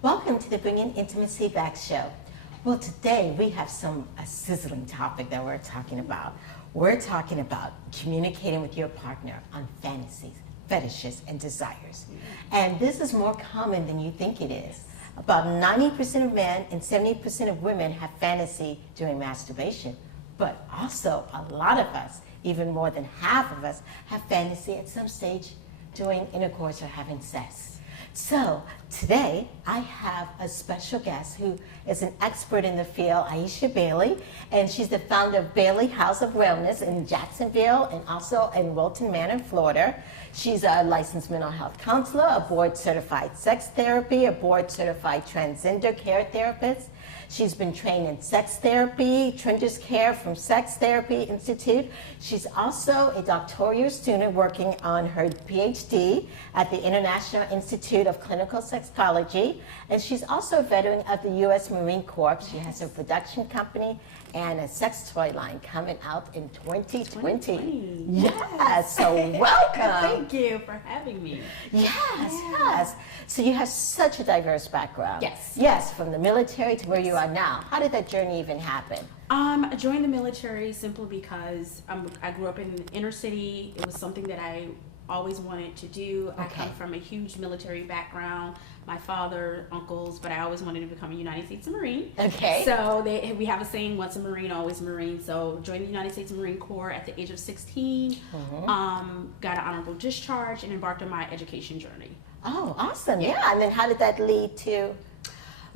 Welcome to the Bringing Intimacy Back show. Well, today we have a sizzling topic that we're talking about. We're talking about communicating with your partner on fantasies, fetishes, and desires. And this is more common than you think it is. About 90% of men and 70% of women have fantasy during masturbation. But also, a lot of us, even more than half of us, have fantasy at some stage during intercourse or having sex. So today I have a special guest who is an expert in the field, Ieshai Bailey, and she's the founder of Bailey House of Wellness in Jacksonville and also in Wilton Manor, Florida. She's a licensed mental health counselor, a board-certified sex therapy, a board-certified transgender care therapist. She's been trained in sex therapy, Trender's Care from Sex Therapy Institute. She's also a doctoral student working on her PhD at the International Institute of Clinical Sexology. And she's also a veteran of the U.S. Marine Corps. She has a production company and a sex toy line coming out in 2020. Yes, so welcome. Thank you for having me. Yes. So you have such a diverse background. Yes, from the military to where you are now. How did that journey even happen? I joined the military simply because I grew up in the inner city. It was something that I always wanted to do. Okay. I come from a huge military background. My father, uncles, but I always wanted to become a United States Marine. Okay. So we have a saying, once a Marine, always a Marine. So joined the United States Marine Corps at the age of 16, got an honorable discharge, and embarked on my education journey. Oh, awesome. Yeah. And then how did that lead to?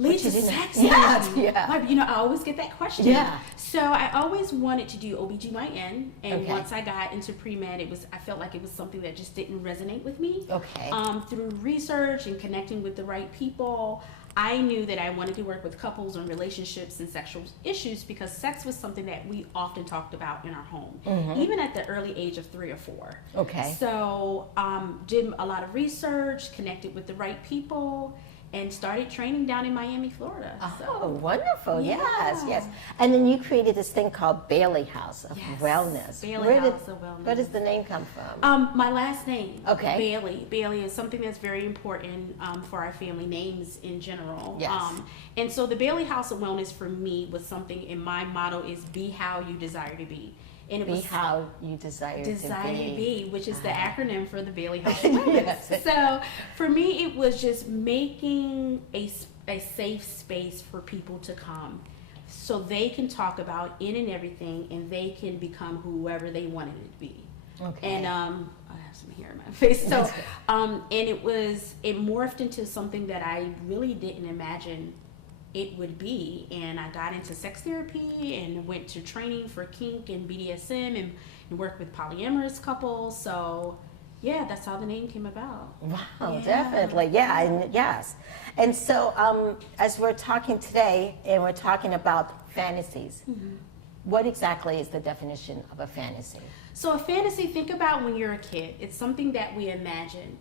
Sex. Yeah. I always get that question. Yeah. So I always wanted to do OBGYN, and Okay. once I got into pre-med, I felt like it was something that just didn't resonate with me. Okay. Through research and connecting with the right people, I knew that I wanted to work with couples and relationships and sexual issues because sex was something that we often talked about in our home, even at the early age of 3 or 4. Okay. So did a lot of research, connected with the right people, and started training down in Miami, Florida. Oh, wonderful. Yeah. Yes. And then you created this thing called Bailey House of Wellness. Bailey House of Wellness. Where does the name come from? My last name, Okay. Bailey. Bailey is something that's very important for our family names in general. Yes. And so the Bailey House of Wellness for me was something, and my motto is be how you desire to be. And it Be was how you desire to be. which is the acronym for the Bailey House of Wellness. Yes. So for me, it was just making a safe space for people to come so they can talk about in and everything, and they can become whoever they wanted it to be. Okay. And I have some hair in my face. So and it morphed into something that I really didn't imagine it would be, and I got into sex therapy and went to training for kink and BDSM and worked with polyamorous couples. So yeah, that's how the name came about. Wow, definitely. Yeah, and yes. And so as we're talking today, and we're talking about fantasies, what exactly is the definition of a fantasy? So a fantasy, think about when you're a kid. It's something that we imagine,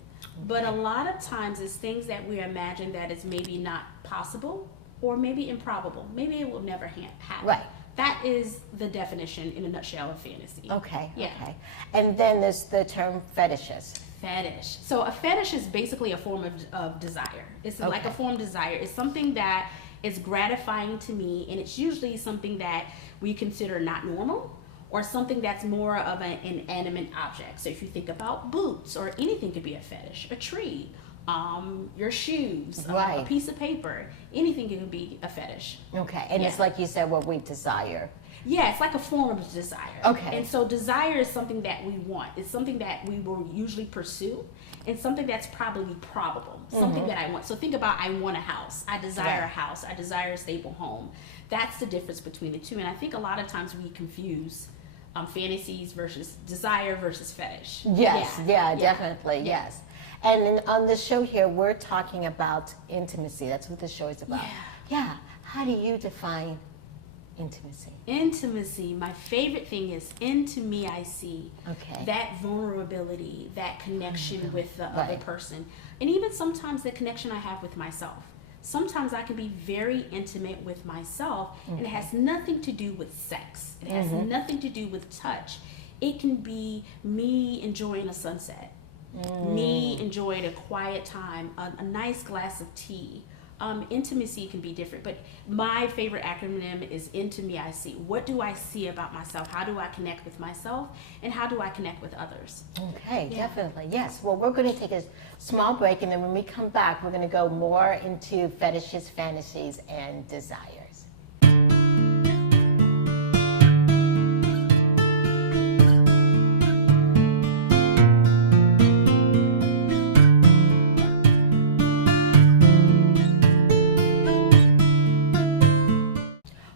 but a lot of times it's things that we imagine that is maybe not possible, or maybe improbable. Maybe it will never happen. Right. That is the definition in a nutshell of fantasy. Okay. Yeah. Okay. And then there's the term fetishes. Fetish. So a fetish is basically a form of desire. It's like a form of desire. It's something that is gratifying to me, and it's usually something that we consider not normal, or something that's more of an inanimate object. So if you think about boots, or anything could be a fetish, a tree, your shoes, a piece of paper, anything can be a fetish. Okay, and it's like you said, what we desire. Yeah, it's like a form of desire. Okay. And so desire is something that we want. It's something that we will usually pursue, and something that's probably probable, something that I want. So think about, I want a house. I desire a house. I desire a stable home. That's the difference between the two. And I think a lot of times we confuse fantasies versus desire versus fetish. Yes, definitely, yes. And then on the show here, we're talking about intimacy. That's what the show is about. Yeah. How do you define intimacy? Intimacy, my favorite thing is into me I see. Okay. That vulnerability, that connection with the other person. And even sometimes the connection I have with myself. Sometimes I can be very intimate with myself, and it has nothing to do with sex. It has nothing to do with touch. It can be me enjoying a sunset, me enjoying a quiet time, a nice glass of tea, intimacy can be different, but my favorite acronym is Into Me I See. What do I see about myself? How do I connect with myself? And how do I connect with others? Okay, definitely. Yes. Well, we're going to take a small break, and then when we come back, we're going to go more into fetishes, fantasies, and desires.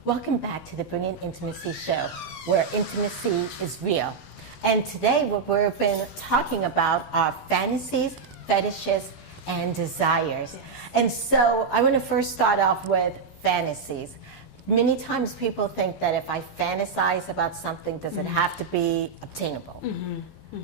Welcome back to the Brilliant Intimacy Show, where intimacy is real. And today what we've been talking about are fantasies, fetishes, and desires. Yes. And so I want to first start off with fantasies. Many times people think that if I fantasize about something, does it have to be obtainable?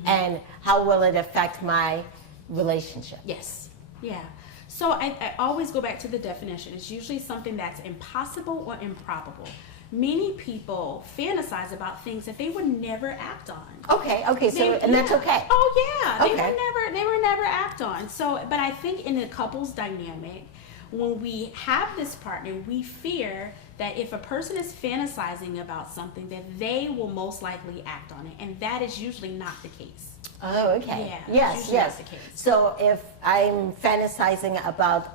And how will it affect my relationship? Yes. Yeah. So I always go back to the definition. It's usually something that's impossible or improbable. Many people fantasize about things that they would never act on. Okay, and that's okay. Oh yeah, Okay. They were never act on. So, but I think in a couple's dynamic, when we have this partner, we fear that if a person is fantasizing about something, that they will most likely act on it, and that is usually not the case. Oh, okay. Yeah, Yes. not the case. So if I'm fantasizing about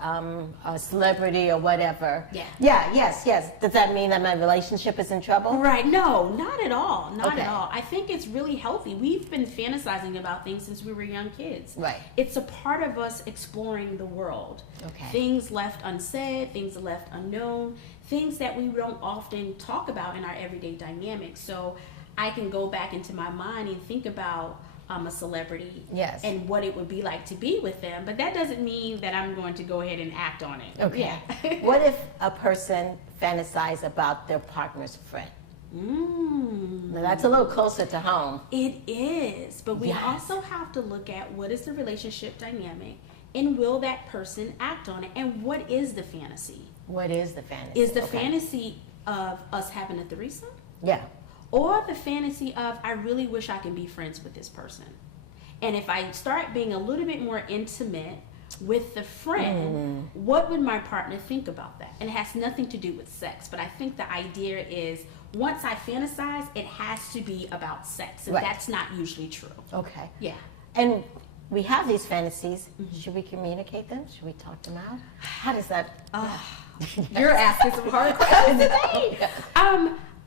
a celebrity or whatever. Yes. Does that mean that my relationship is in trouble? Right. No, not at all. Not Okay. at all. I think it's really healthy. We've been fantasizing about things since we were young kids. Right. It's a part of us exploring the world. Okay. Things left unsaid, things left unknown, things that we don't often talk about in our everyday dynamics. So I can go back into my mind and think about a celebrity, Yes. and what it would be like to be with them, but that doesn't mean that I'm going to go ahead and act on it. Okay. Yeah. What if a person fantasizes about their partner's friend? Now that's a little closer to home. It is, but we Yes. also have to look at what is the relationship dynamic, and will that person act on it, and what is the fantasy? What is the fantasy? Is the fantasy of us having a threesome? Yeah. Or the fantasy of, I really wish I could be friends with this person. And if I start being a little bit more intimate with the friend, what would my partner think about that? And it has nothing to do with sex, but I think the idea is once I fantasize, it has to be about sex, and Right. that's not usually true. Okay. Yeah. And we have these fantasies. Should we communicate them? Should we talk them out? How does that? You're asking some hard questions today.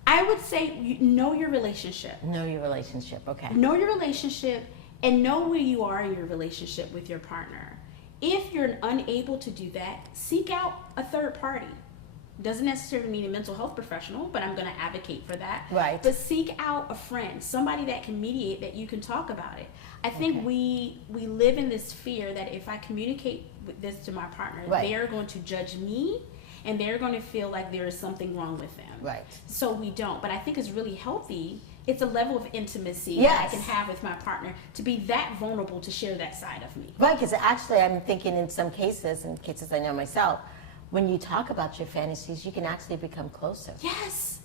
I would say know your relationship. Know your relationship. Okay. Know your relationship and know where you are in your relationship with your partner. If you're unable to do that, seek out a third party. Doesn't necessarily mean a mental health professional, but I'm going to advocate for that. Right. But seek out a friend, somebody that can mediate, that you can talk about it. I think we live in this fear that if I communicate with this to my partner, Right. they're going to judge me, and they're going to feel like there is something wrong with them. Right. So we don't. But I think it's really healthy. It's a level of intimacy Yes. that I can have with my partner to be that vulnerable to share that side of me. Right, because actually I'm thinking in some cases, in cases I know myself, when you talk about your fantasies, you can actually become closer. Yes.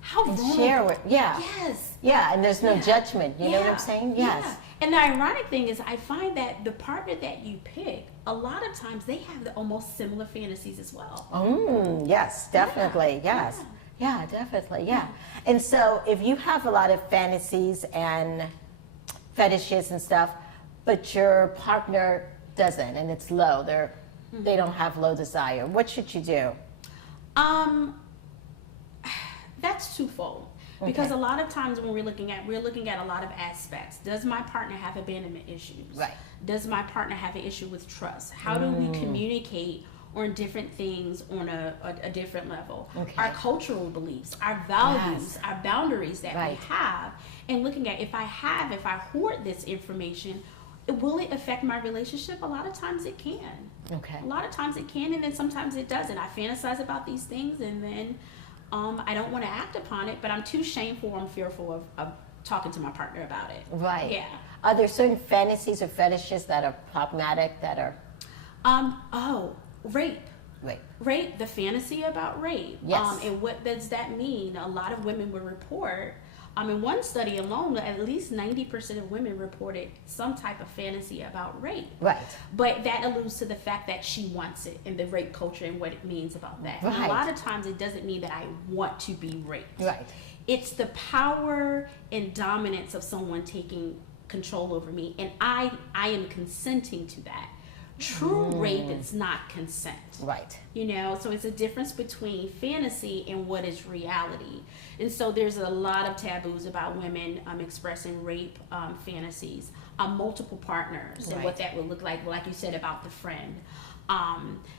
How And vulnerable. share it. Yeah. Yes. Yeah, and there's no Yeah. judgment. You know what I'm saying? Yes. Yeah. And the ironic thing is, I find that the partner that you pick, a lot of times they have the almost similar fantasies as well. Yes, definitely. Yeah. Yes. Yeah, definitely. Yeah. And so if you have a lot of fantasies and fetishes and stuff, but your partner doesn't, and it's low, they don't have low desire, what should you do? That's twofold. Because a lot of times when we're looking at a lot of aspects. Does my partner have abandonment issues? Right. Does my partner have an issue with trust? How do we communicate on different things on a different level? Okay. Our cultural beliefs, our values, Yes. our boundaries that Right. we have, and looking at if I hoard this information, will it affect my relationship? A lot of times it can. Okay. A lot of times it can, and then sometimes it doesn't. I fantasize about these things, and then I don't want to act upon it, but I'm too shameful or I'm fearful of talking to my partner about it. Right. Yeah. Are there certain fantasies or fetishes that are problematic, that are... Rape. Wait. Rape, the fantasy about rape. Yes. And what does that mean? A lot of women will report In one study alone, at least 90% of women reported some type of fantasy about rape. Right. But that alludes to the fact that she wants it and the rape culture and what it means about that. Right. And a lot of times it doesn't mean that I want to be raped. Right. It's the power and dominance of someone taking control over me, and I am consenting to that. True rape is not consent. Right. You know, so it's a difference between fantasy and what is reality. And so there's a lot of taboos about women expressing rape fantasies, multiple partners, and what that would look like you said about the friend.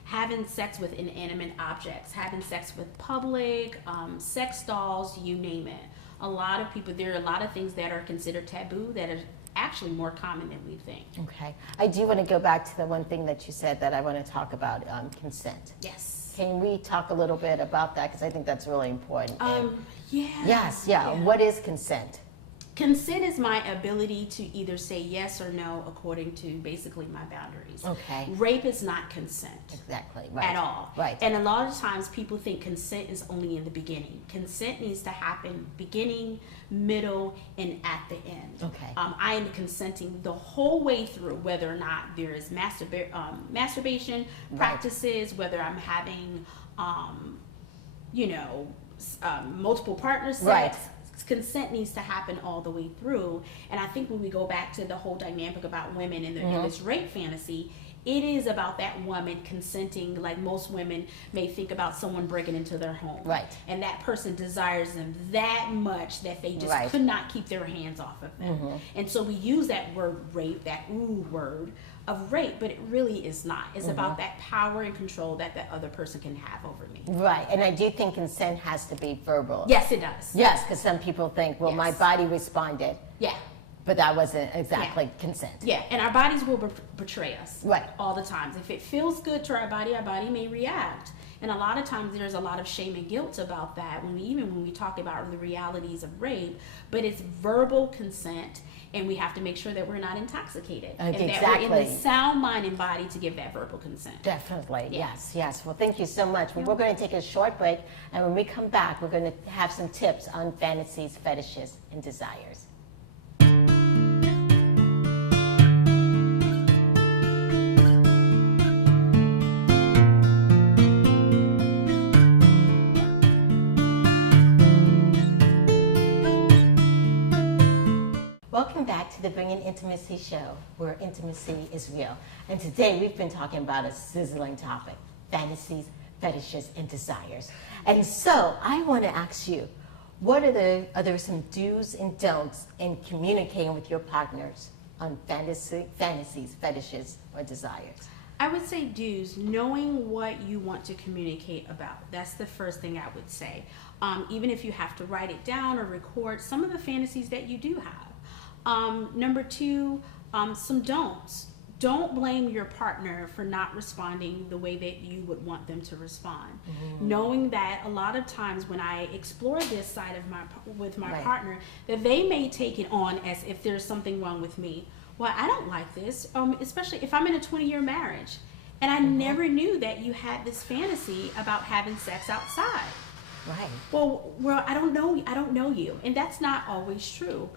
Having sex with inanimate objects, having sex with public, sex dolls, you name it. There are a lot of things that are considered taboo that are actually more common than we think. Okay. I do want to go back to the one thing that you said that I want to talk about, consent. Yes. Can we talk a little bit about that? Because I think that's really important. Yes. What is consent? Consent is my ability to either say yes or no according to basically my boundaries. Okay. Rape is not consent. Exactly. Right. At all. Right. And a lot of times people think consent is only in the beginning. Consent needs to happen beginning, middle, and at the end. Okay. I am consenting the whole way through, whether or not there is masturbation practices, whether I'm having, multiple partner sex. Right. Consent needs to happen all the way through. And I think when we go back to the whole dynamic about women and in this rape fantasy, it is about that woman consenting. Like most women may think about someone breaking into their home. Right. And that person desires them that much that they just could not keep their hands off of them. And so we use that word rape, that ooh word of rape, but it really is not. It's about that power and control that the other person can have over me. Right. And I do think consent has to be verbal. Yes, it does. Yes, because some people think, well, my body responded. Yeah. But that wasn't exactly consent. Yeah, and our bodies will betray us. Right. All the times. If it feels good to our body may react. And a lot of times there's a lot of shame and guilt about that when we talk about the realities of rape. But it's verbal consent, and we have to make sure that we're not intoxicated. And that we're in the sound mind and body to give that verbal consent. Definitely. Yes. Well, thank you so much. Well, we're going to take a short break, and when we come back, we're going to have some tips on fantasies, fetishes, and desires. Welcome back to the Bringing Intimacy show, where intimacy is real. And today we've been talking about a sizzling topic, fantasies, fetishes, and desires. And so I want to ask you, are there some do's and don'ts in communicating with your partners on fantasies, fetishes, or desires? I would say do's, knowing what you want to communicate about. That's the first thing I would say. Even if you have to write it down or record some of the fantasies that you do have. Number two, some don'ts. Don't blame your partner for not responding the way that you would want them to respond. Knowing that a lot of times when I explore this side of with my partner, that they may take it on as if there's something wrong with me. Well, I don't like this, especially if I'm in a 20-year marriage and I never knew that you had this fantasy about having sex outside. Right. Well, I don't know you, and that's not always true.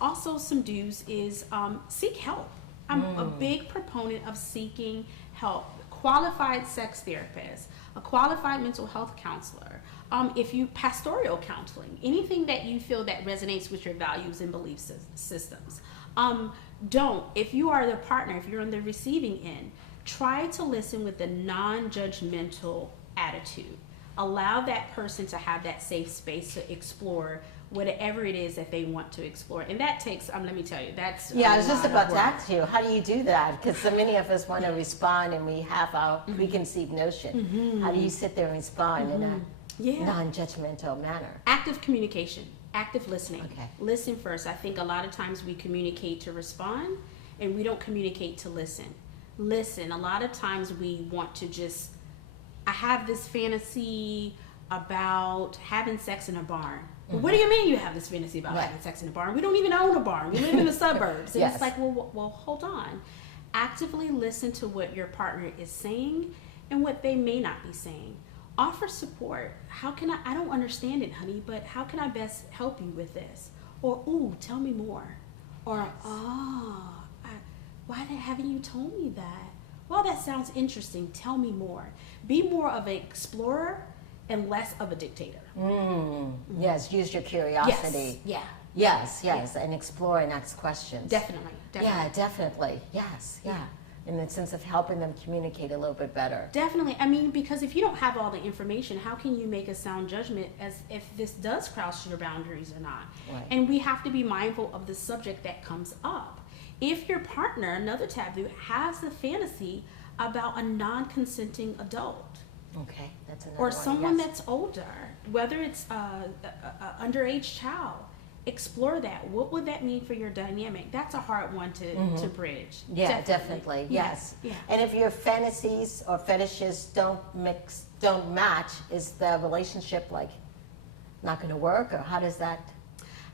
Also, some do's is seek help. I'm a big proponent of seeking help. Qualified sex therapist, a qualified mental health counselor, pastoral counseling, anything that you feel that resonates with your values and belief systems. If you are the partner, if you're on the receiving end, try to listen with a non-judgmental attitude. Allow that person to have that safe space to explore whatever it is that they want to explore. And that takes, let me tell you, that's I was just about to ask you, how do you do that? Because so many of us want to respond and we have our preconceived notion. How do you sit there and respond in a non-judgmental manner? Active communication, active listening. Okay. Listen first. I think a lot of times we communicate to respond and we don't communicate to listen. Listen, a lot of times we want to I have this fantasy about having sex in a barn. What do you mean you have this fantasy about having sex in a barn? We don't even own a barn. We live in the suburbs. And it's like, well, hold on. Actively listen to what your partner is saying and what they may not be saying. Offer support. How can I don't understand it, honey, but how can I best help you with this? Or, ooh, tell me more. Or, haven't you told me that? Well, that sounds interesting. Tell me more. Be more of an explorer and less of a dictator. Yes, use your curiosity. Yes. Yes, and explore and ask questions. Definitely. Yeah, definitely. Yes, yeah. In the sense of helping them communicate a little bit better. Definitely. I mean, because if you don't have all the information, how can you make a sound judgment as if this does cross your boundaries or not? Right. And we have to be mindful of the subject that comes up. If your partner, another taboo, has a fantasy about a non-consenting adult, Okay, that's another or one. someone Yes. that's older, whether it's a underage child, explore that. What would that mean for your dynamic? That's a hard one to bridge. Yeah, definitely. Yes. Yeah. And if your fantasies or fetishes don't match, is the relationship like not going to work, or how does that?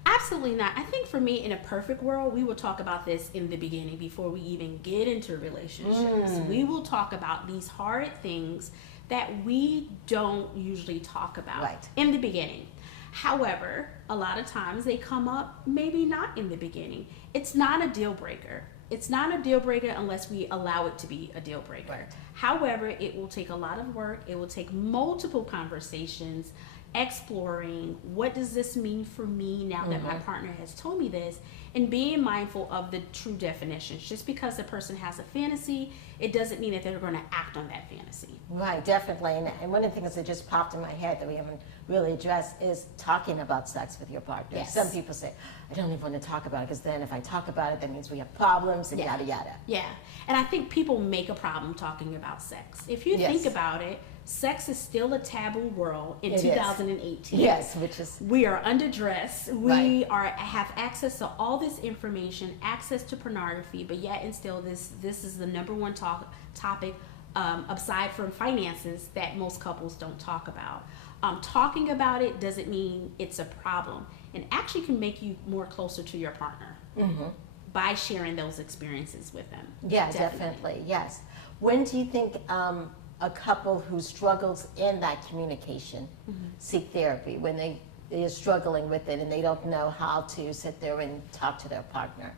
Absolutely not. I think for me, in a perfect world, we will talk about this in the beginning before we even get into relationships. We will talk about these hard things that we don't usually talk about in the beginning. However, a lot of times they come up maybe not in the beginning. It's not a deal breaker. It's not a deal breaker unless we allow it to be a deal breaker. Right. However, it will take a lot of work. It will take multiple conversations, exploring what does this mean for me now that my partner has told me this, and being mindful of the true definitions. Just because the person has a fantasy, it doesn't mean that they're going to act on that fantasy. Right, definitely. And one of the things that just popped in my head that we haven't really addressed is talking about sex with your partner. Yes. Some people say, I don't even want to talk about it, because then if I talk about it, that means we have problems and yada yada. Yeah. And I think people make a problem talking about sex. If you think about it, sex is still a taboo world in 2018. Yes, which is... We are underdressed. We have access to all this information, access to pornography, but yet and still this is the number one topic aside from finances that most couples don't talk about. Talking about it doesn't mean it's a problem, and actually can make you more closer to your partner by sharing those experiences with them. Yeah, definitely. Yes. When do you think a couple who struggles in that communication seek therapy, when they're struggling with it and they don't know how to sit there and talk to their partner?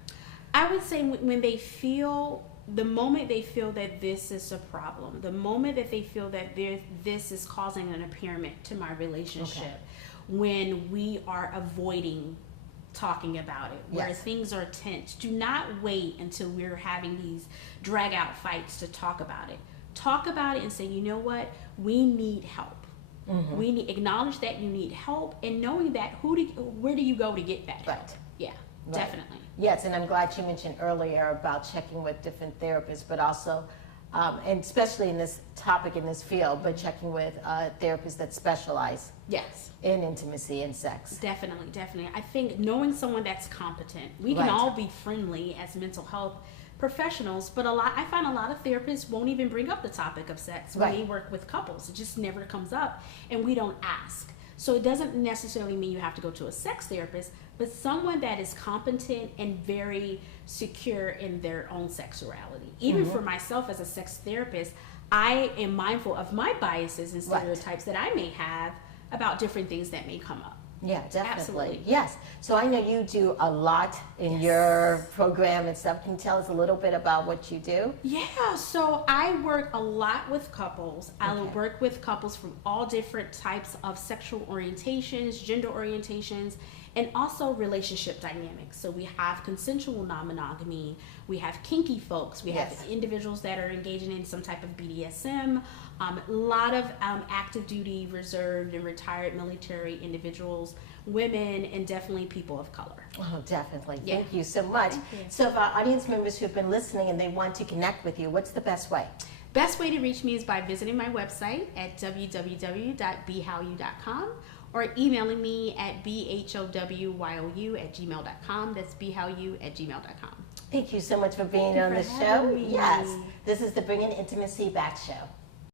I would say when they feel, the moment they feel that this is a problem, the moment that they feel that this is causing an impairment to my relationship, when we are avoiding talking about it, where things are tense, do not wait until we're having these drag out fights to talk about it. Talk about it and say, you know what, we need help. We need acknowledge that you need help, and knowing that where do you go to get that help? Yeah, definitely. Yes, and I'm glad you mentioned earlier about checking with different therapists, but also, and especially in this topic, in this field, but checking with therapists that specialize in intimacy and sex. Definitely. I think knowing someone that's competent, we can all be friendly as mental health professionals, but I find a lot of therapists won't even bring up the topic of sex when they work with couples. It just never comes up, and we don't ask. So it doesn't necessarily mean you have to go to a sex therapist, but someone that is competent and very secure in their own sexuality. Even for myself as a sex therapist, I am mindful of my biases and stereotypes that I may have about different things that may come up. Yeah, definitely. Absolutely. Yes. So I know you do a lot in your program and stuff. Can you tell us a little bit about what you do? Yeah, so I work a lot with couples. I work with couples from all different types of sexual orientations, gender orientations, and also relationship dynamics. So we have consensual non-monogamy, we have kinky folks, we have individuals that are engaging in some type of BDSM, a lot of active duty, reserved, and retired military individuals, women, and definitely people of color. Oh, definitely. Thank you so much. So if our audience members who've been listening and they want to connect with you, what's the best way? Best way to reach me is by visiting my website at www.bhowyou.com or emailing me at bhowyou@gmail.com. That's bhowyou@gmail.com. Thank you so much for being on the show. Yes, this is the Bringing Intimacy Back show.